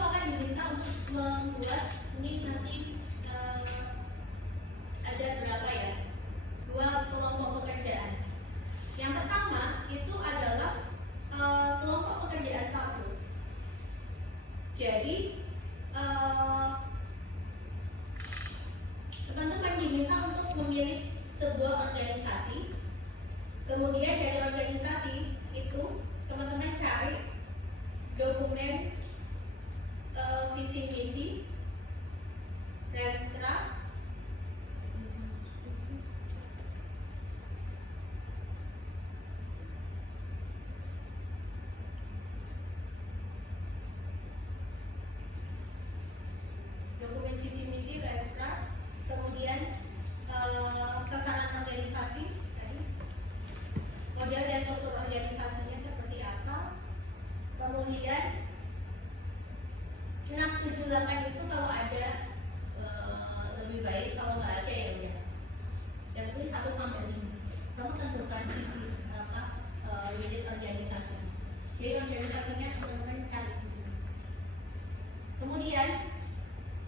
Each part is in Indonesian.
akan diminta untuk membuat ini nanti ada berapa ya? 2 kelompok pekerjaan. Yang pertama itu adalah kelompok pekerjaan 1. Jadi teman-teman diminta untuk memilih sebuah organisasi. Kemudian dari organisasi itu teman-teman cari dokumen visi misi, registra, kemudian sasaran organisasi tadi, model dan struktur organisasinya seperti apa, kemudian 678 itu kalau ada lebih baik, kalau nggak ada ya udah. Dan ini 1 sampai 5. Kamu tentukan visi unit organisasi. Jadi organisasinya teman-teman cari. Kemudian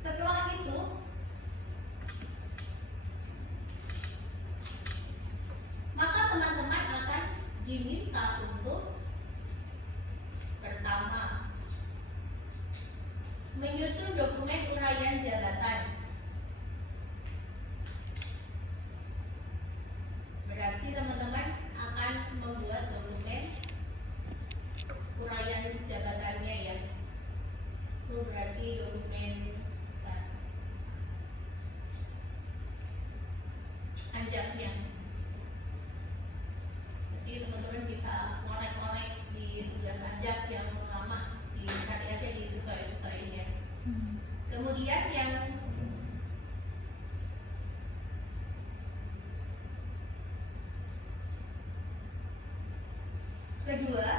setelah itu maka teman-teman akan diminta untuk pertama menyusun dokumen uraian jabatan. Berarti teman-teman akan membuat dokumen uraian jabatannya ya. Itu berarti dokumen anjaknya. Jadi teman-teman bisa ngorek-ngorek di tugas anjak yang lama, dicari aja di sesuai-sesuaiin ya. Kemudian yang kedua,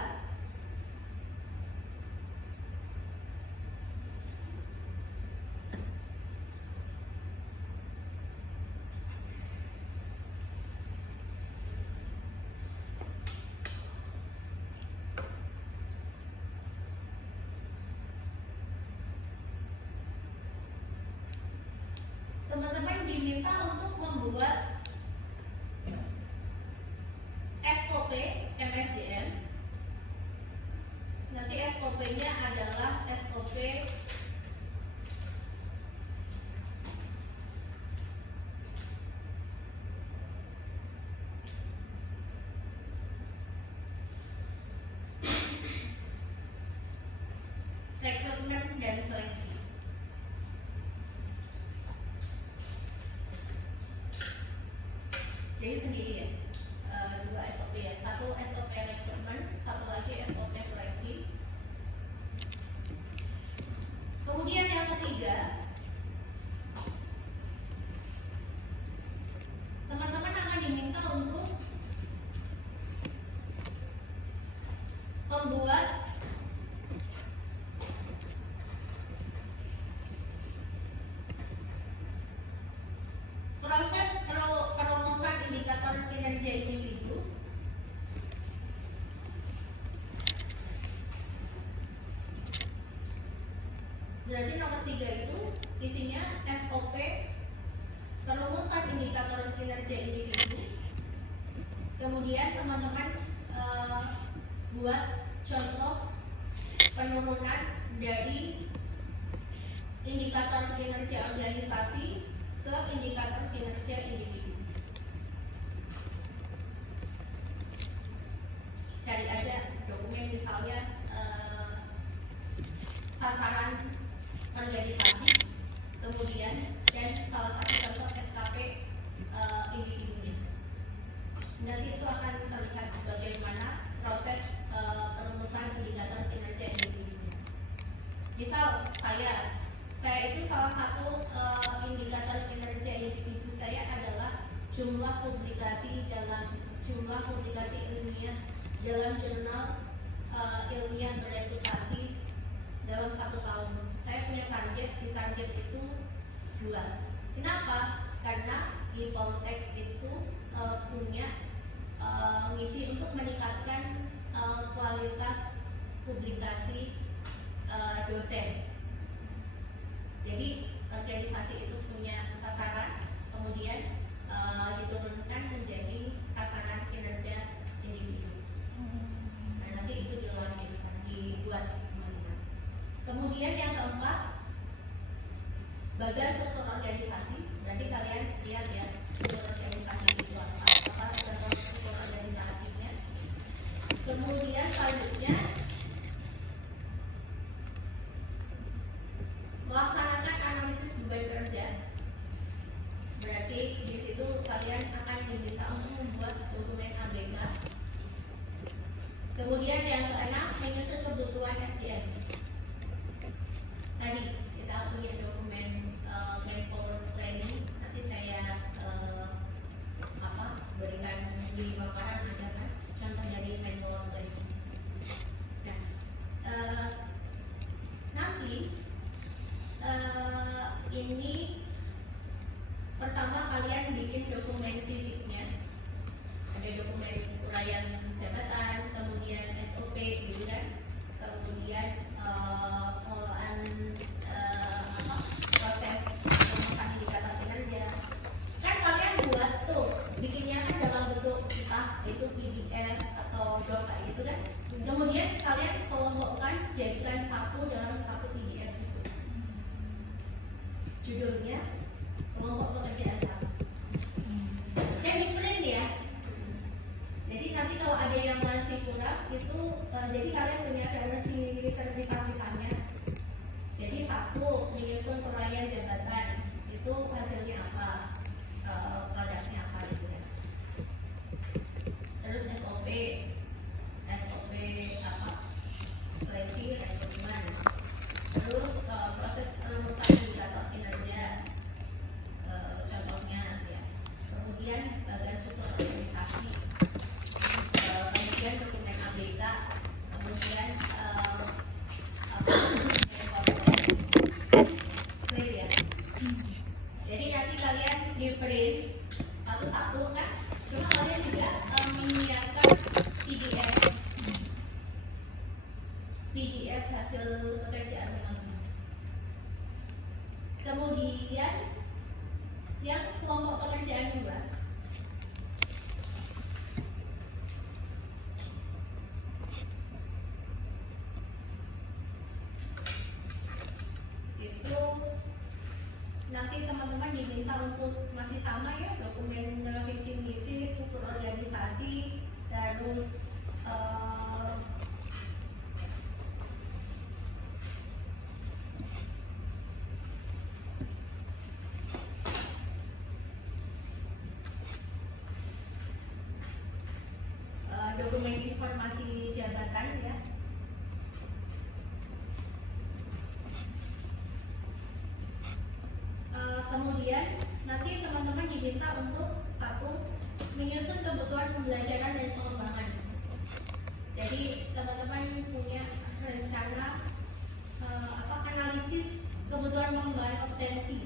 teman-teman diminta untuk membuat SOP MSDM. Nanti SOP-nya adalah SOP rekrutmen dan seleksi. Jadi sendiri ya, 2 SOP ya, 1 SOP rekrutmen, 1 lagi SOP seleksi. Kemudian yang ketiga, teman-teman akan diminta untuk membuat proses perumusan indikator kinerja individu. Berarti nomor 3 itu isinya SOP perumusan indikator kinerja individu. Kemudian teman-teman buat contoh penurunan dari indikator kinerja organisasi ke indikator kinerja individu. Cari aja dokumen misalnya sasaran organisasi, kemudian dan salah satu contoh SKP individunya. Nanti itu akan terlihat bagaimana proses perumusan indikator kinerja individunya. Misal saya itu salah satu indikator kinerja individu saya adalah jumlah publikasi ilmiah dalam jurnal ilmiah bereputasi dalam 1 tahun. Saya punya target itu 2. Kenapa? Karena di Poltek itu punya misi untuk meningkatkan kualitas publikasi dosen. Jadi organisasi itu punya sasaran, kemudian diturunkan menjadi sasaran kinerja individu. Nah, nanti itu dilanjutkan, dibuat teman-teman. Kemudian yang keempat, bagian struktur organisasi. Berarti kalian lihat ya, struktur organisasi itu apa struktur organisasinya. Kemudian selanjutnya melaksanakan analisis beban kerja. Berarti di situ kalian akan diminta untuk membuat dokumen ABK. Kemudian yang keenam, menyusun kebutuhan SDM. Tadi kita punya dokumen manpower planning. Nanti saya berikan di paparan ada kan contoh dari manpower planning. Nah, nanti ini pertama kalian bikin dokumen fisiknya, ada dokumen uraian jabatan, kemudian SOP gitu kan, kemudian pengelolaan proses pemetaan indikator kinerja. Kan kalian buat tuh bikinnya kan dalam bentuk entah itu PDF atau doc kayak gitu kan. Kemudian kalian kelompokkan jadikan satu dalam satu PDF itu. Judulnya kelompok pekerjaan satu. Dan di print ya. Jadi nanti kalau ada yang masih kurang itu jadi kalian punya versi terpisah-pisahnya. Jadi satu, menyusun uraian jabatan itu hasilnya apa, produknya apa gitu ya. Terus SOP apa, seleksi rekrutmen. Terus proses perumusan indikator kinerja, contohnya ya. Kemudian bagian struktur organisasi, kemudian dokumen ABK, kemudian print ya. Jadi nanti kalian di print satu-satu kan, cuma kalian juga menyiapkan PDF hasil pekerjaan teman-teman. Kemudian yang kelompok pekerjaan 2 itu nanti teman-teman diminta untuk masih sama ya, dokumen visi misi, struktur organisasi, terus dokumen informasi jabatan ya. Kemudian nanti teman-teman diminta untuk satu, menyusun kebutuhan pembelajaran dan pengembangan. Jadi teman-teman punya rencana analisis kebutuhan pengembangan kompetensi.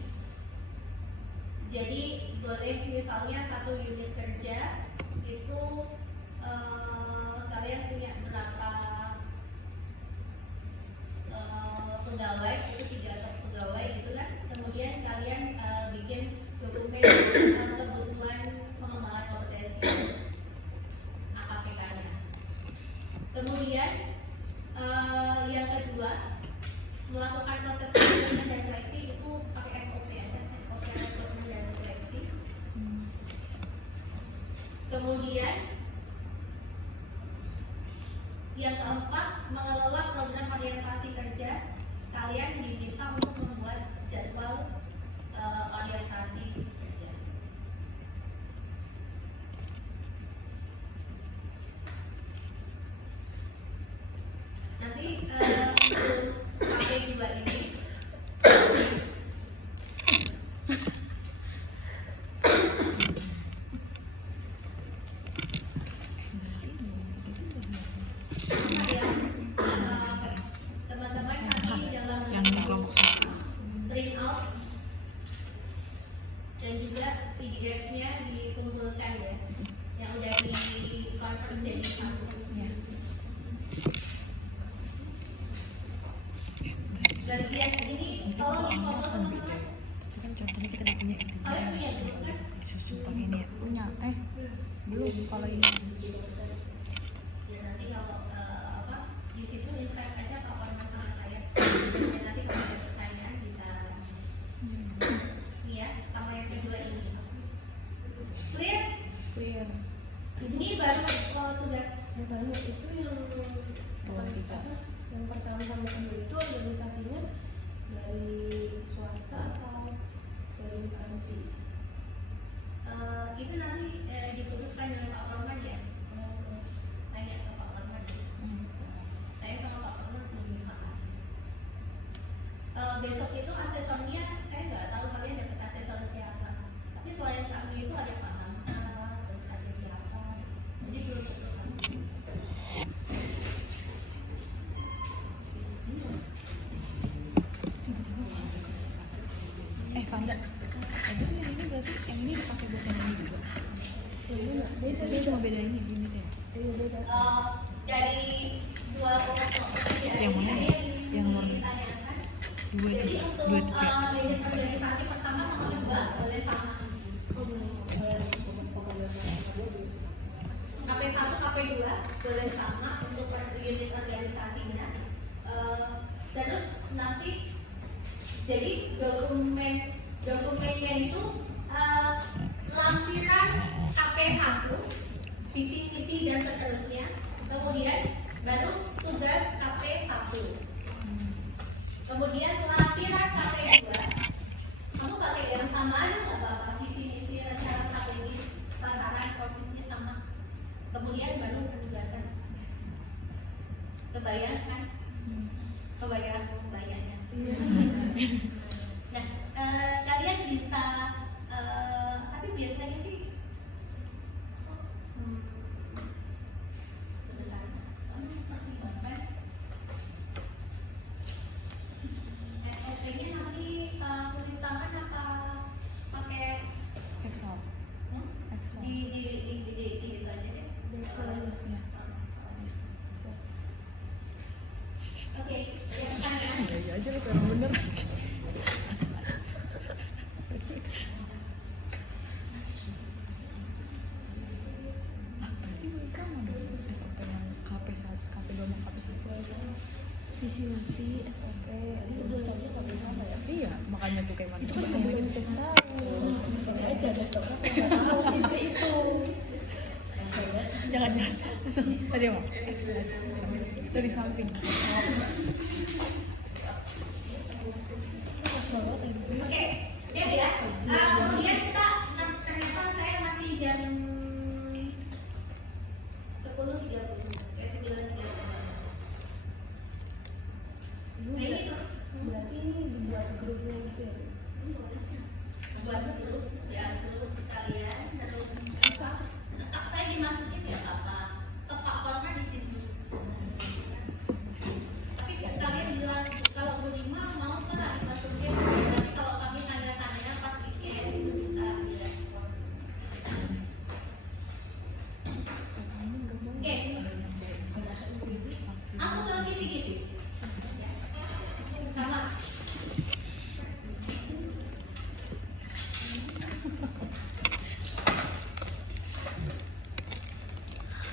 Jadi boleh misalnya satu unit kerja itu kalian punya berapa pegawai, itu 3 pegawai gitu kan. Kemudian kalian bikin dokumen kebutuhan pengembangan kompetensi AKPK-nya. Kemudian yang kedua, melakukan proses rekrutmen dan seleksi itu pakai SOP aja, SOP rekrutmen dan seleksi. Kemudian yang keempat, mengelola program orientasi kerja. Kalian diminta untuk membuat jadwal orientasi kerja. Nanti untuk AP2 ini teman-teman nanti dalam print out dan juga PDF-nya dikumpulkan ya, yang udah di convert jadi satu. gantian ini kalau ngomong sama teman. Kan contohnya kita udah punya itu. Kalian punya grup kan? Sumpah ini ya. Punya. Belum kalau ini. Ya nanti kalau di situ invite aja papan masalah saya. Dan nanti kalau ada pertanyaan bisa nih ya, sama yang kedua ini. Clear? Clear. Ini baru tugas Baru itu yang pertama kamu ambil itu organisasinya dari swasta atau dari instansi? itu nanti diputuskan oleh Pak Parman ya. Tanya ke Pak Parman. Saya sama Pak Parman belum makan. Besok itu asesornya saya nggak tahu kalian dapat asesor siapa. Tapi selain kami itu ada Pak Hamka, terus ada siapa. Jadi belum tentu kami. Kanda. Yang ini berarti yang ini dipakai buat yang ini juga. Beda. Dia cuma beda ini ya. Beda. Dari dua Yang mana ya? Yang warna dua jadi itu, untuk dua titik. unit organisasi pertama sama kedua boleh sama. KP1, KP2 boleh sama untuk unit organisasinya. Terus nanti jadi dokumennya itu lampiran KP1, visi-visi dan seterusnya. Kemudian baru tugas KP1. Kemudian lampiran KP2, kamu pakai yang sama aja nggak apa-apa, visi-visi, rencana strategis, sasaran, fokusnya sama. Kemudian baru penugasan. Kebayang kan? Kebayang bayangnya. Nah, kalian bisa, tapi biasanya sih sebentar, kamu pertimbangkan SOP-nya nanti tulis tangan apa pakai Excel. Excel. di itu aja deh. Ya. Oke, yang tanya. Iya aja lah orang bener. Berarti mereka mau dong SOP yang KP1, KP2 sama KP1. Visi misi SOP itu dulunya kalau sama ya. Iya, makanya tuh kayak mana. Itu kan sebelum tes tahu. Ini aja besoknya nggak tahu itu. Jangan. Tadi mau Excel dari samping. Oke, ya. Kemudian kita ternyata saya masih jam 10.30, 9.30. Ini tuh Berarti ini dibuat grupnya gitu ya? buat grup, ya grup kalian. Terus tetap saya dimasukin ya apa? Ke Pak Korma di situ. Tapi kalian bilang kalau Bu Rima mau nggak dimasukin? Nanti kalau kami tanya-tanya pas weekend itu bisa direspon. Oke, langsung ke kisi-kisi. Pertama,